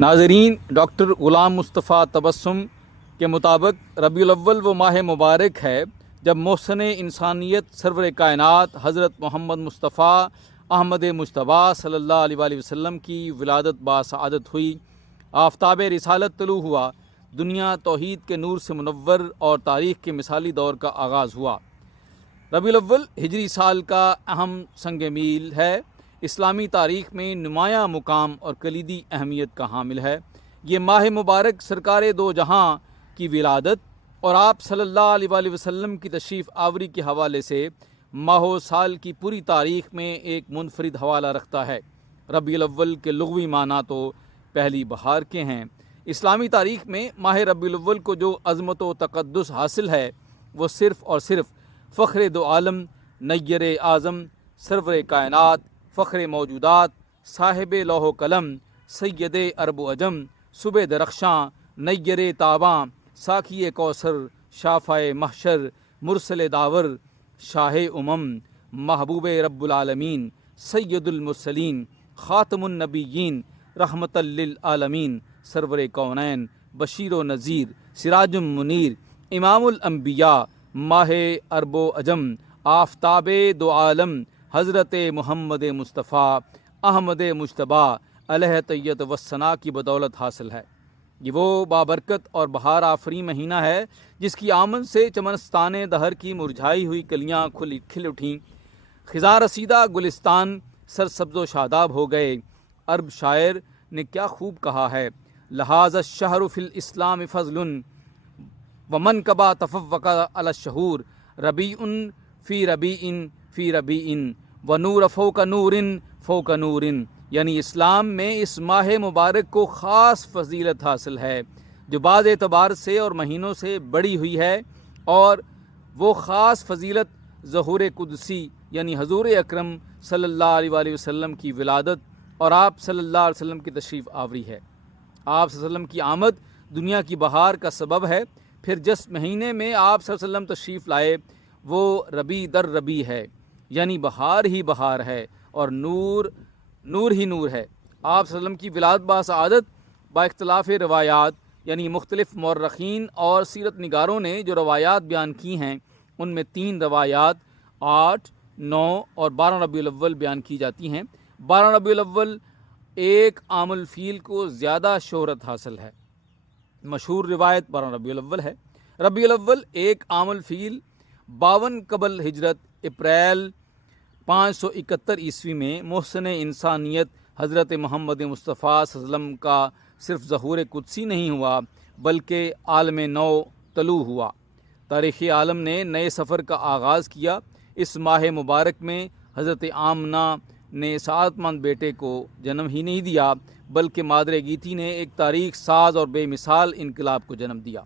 ناظرین، ڈاکٹر غلام مصطفیٰ تبسم کے مطابق ربیع الاول وہ ماہ مبارک ہے جب محسن انسانیت سرور کائنات حضرت محمد مصطفیٰ احمد مجتبیٰ صلی اللہ علیہ وآلہ وسلم کی ولادت باسعادت ہوئی، آفتاب رسالت طلوع ہوا، دنیا توحید کے نور سے منور اور تاریخ کے مثالی دور کا آغاز ہوا۔ ربیع الاول ہجری سال کا اہم سنگ میل ہے، اسلامی تاریخ میں نمایاں مقام اور کلیدی اہمیت کا حامل ہے۔ یہ ماہ مبارک سرکار دو جہاں کی ولادت اور آپ صلی اللہ علیہ وآلہ وسلم کی تشریف آوری کے حوالے سے ماہ و سال کی پوری تاریخ میں ایک منفرد حوالہ رکھتا ہے۔ ربیع الاول کے لغوی معنی تو پہلی بہار کے ہیں۔ اسلامی تاریخ میں ماہ ربیع الاول کو جو عظمت و تقدس حاصل ہے وہ صرف اور صرف فخر دو عالم، نیر اعظم، سرور کائنات، فخر موجودات، صاحب لوح و قلم، سید عرب و عجم، صبح درخشاں، نیر تاباں، ساقی کوثر، شافع محشر، مرسل داور، شاہ محبوب رب العالمین، سید المرسلین، خاتم النبیین، رحمت للعالمین، سرور کونین، بشیر و نذیر، سراج منیر، امام الانبیاء، ماہ عرب و عجم، آفتاب دو عالم، حضرت محمد مصطفیٰ احمد مجتبیٰ علیہ طیت وثنا کی بدولت حاصل ہے۔ یہ وہ بابرکت اور بہار آفری مہینہ ہے جس کی آمد سے چمنستان دہر کی مرجھائی ہوئی کلیاں کھل اٹھیں، خزاں رسیدہ گلستان سرسبز و شاداب ہو گئے۔ عرب شاعر نے کیا خوب کہا ہے، لہذا الشہر فی الاسلام فضل ومن کبا تفوق علی الشہور، ربیع فی ربیع فی ربیع ونور فوق نور فوق نور، یعنی اسلام میں اس ماہ مبارک کو خاص فضیلت حاصل ہے جو بعض اعتبار سے اور مہینوں سے بڑی ہوئی ہے، اور وہ خاص فضیلت ظہور قدسی یعنی حضور اکرم صلی اللہ علیہ وآلہ وسلم کی ولادت اور آپ صلی اللہ علیہ وسلم کی تشریف آوری ہے۔ آپ صلی اللہ علیہ وسلم کی آمد دنیا کی بہار کا سبب ہے۔ پھر جس مہینے میں آپ صلی اللہ علیہ وسلم تشریف لائے وہ ربیع در ربیع ہے، یعنی بہار ہی بہار ہے اور نور ہی نور ہے۔ آپ صلی اللہ علیہ وسلم کی ولادت باسعادت با اختلاف روایات، یعنی مختلف مورخین اور سیرت نگاروں نے جو روایات بیان کی ہیں ان میں 3 روایات 8، 9 اور 12 ربیع الاول بیان کی جاتی ہیں۔ 12 ربیع الاول ایک عام الفیل کو زیادہ شہرت حاصل ہے۔ مشہور روایت 12 ربیع الاول ہے۔ ربیع الاول ایک عام الفیل 52 قبل ہجرت اپریل 571 عیسوی میں محسن انسانیت حضرت محمد مصطفیٰ صلی اللہ علیہ وسلم کا صرف ظہور قدسی نہیں ہوا بلکہ عالم نو طلوع ہوا۔ تاریخ عالم نے نئے سفر کا آغاز کیا۔ اس ماہ مبارک میں حضرت آمنہ نے سعادت مند بیٹے کو جنم ہی نہیں دیا بلکہ مادر گیتی نے ایک تاریخ ساز اور بے مثال انقلاب کو جنم دیا۔